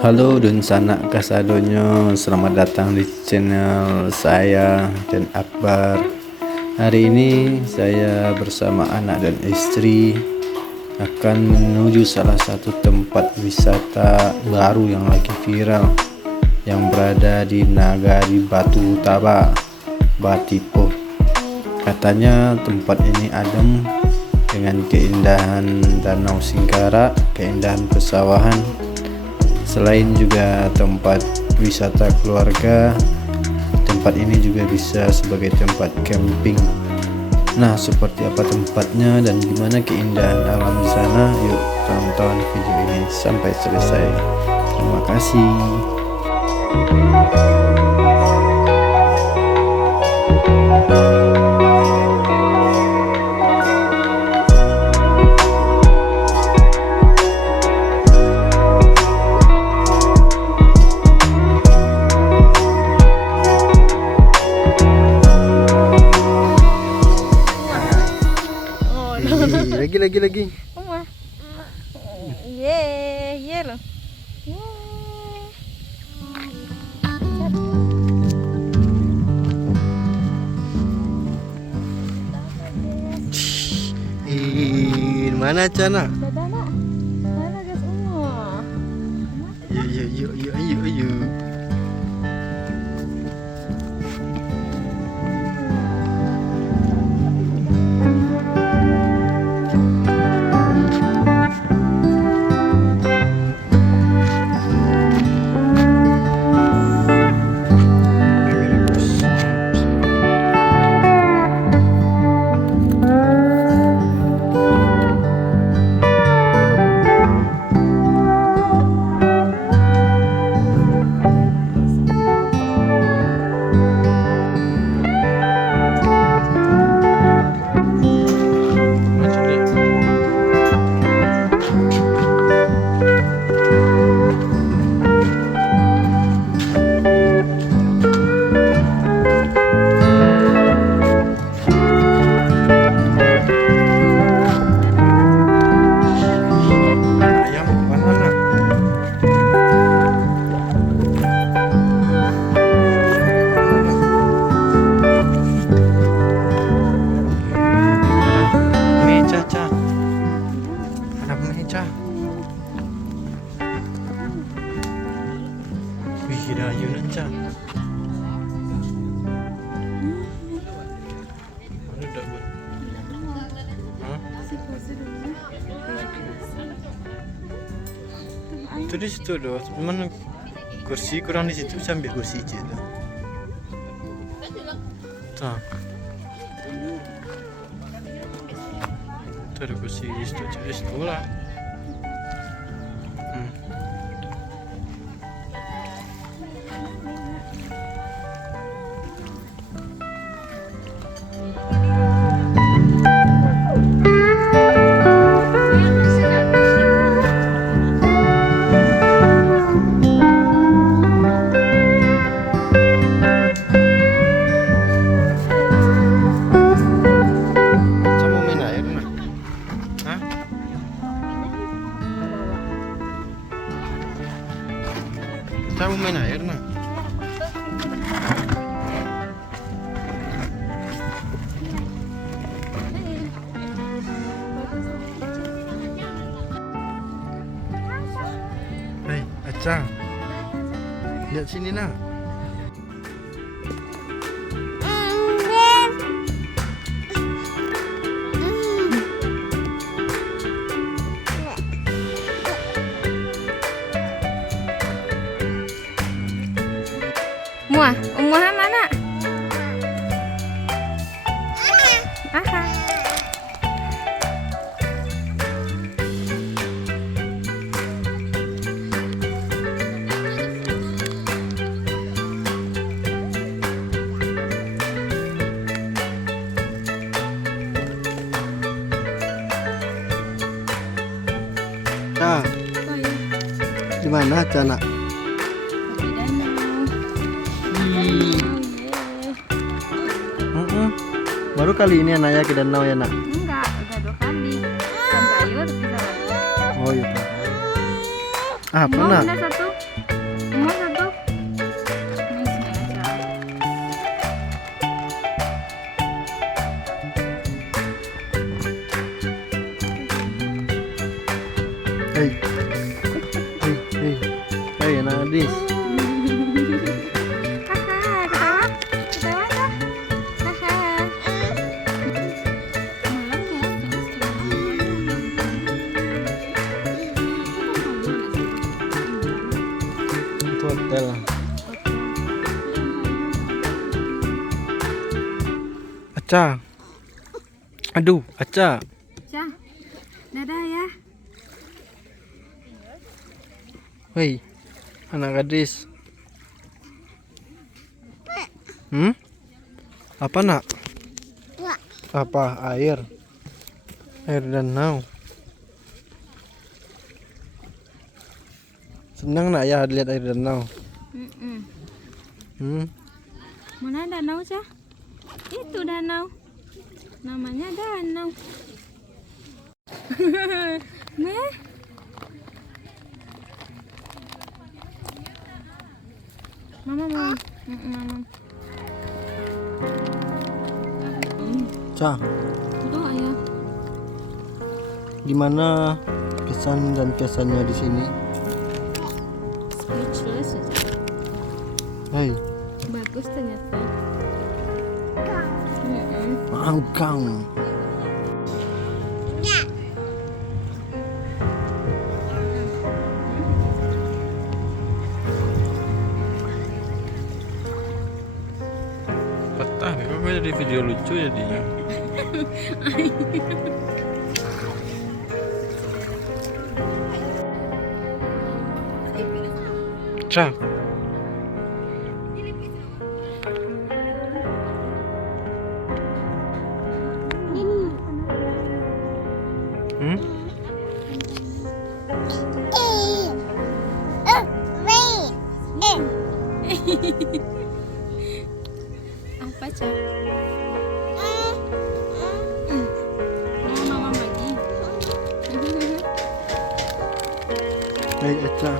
Halo dan sanak kasadonyo, selamat datang di channel saya dan Akbar. Hari ini saya bersama anak dan istri akan menuju salah satu tempat wisata baru yang lagi viral yang berada di Nagari Batu Taba, Batipo. Katanya tempat ini adem dengan keindahan Danau Singkarak, keindahan pesawahan. Selain juga tempat wisata keluarga, tempat ini juga bisa sebagai tempat camping. Nah, seperti apa tempatnya dan gimana keindahan alam di sana? Yuk tonton video ini sampai selesai. Terima kasih. Lagi. Oma. Ye loh. Mana Cana? Mana guys semua. Yuk. Ayunan Ca. Mana dak buat? Hah? Itu di situ doh. Cuman kursi kurang di situ, saya ambil kursi aja tuh. Tuh. Tuh ada kursi di situ lah. Kamu main air nak? Hei, Aca, lihat sini nak. Umuah mana? Aha. Nah, gimana Cana? Baru kali ini anaknya ke danau ya nak? Enggak, udah 2 kali. Kan sayur bisa lagi. Oh iya. Mau Apa nak? pindah satu? Hei, hei, hei, anak gadis. Haha, ketawa, ketawa dah. Haha. Itu hotel. Aca. Aduh, Aca. Cah, dadah ya. Hei, anak gadis. Apa nak? Apa? Air. Air danau. Senang nak ya lihat air danau? Mana danau, Cah? Itu danau. Namanya danau. Meh. Mama mau. Mama. Cah, Udah ayah. gimana kesan dan kesannya di sini? Speechless aja. Hei, Bagus ternyata. mangkang. Betah nih, kok jadi video lucu jadinya. Cak. Apa, Cah? Mama lagi. Hei, Aca.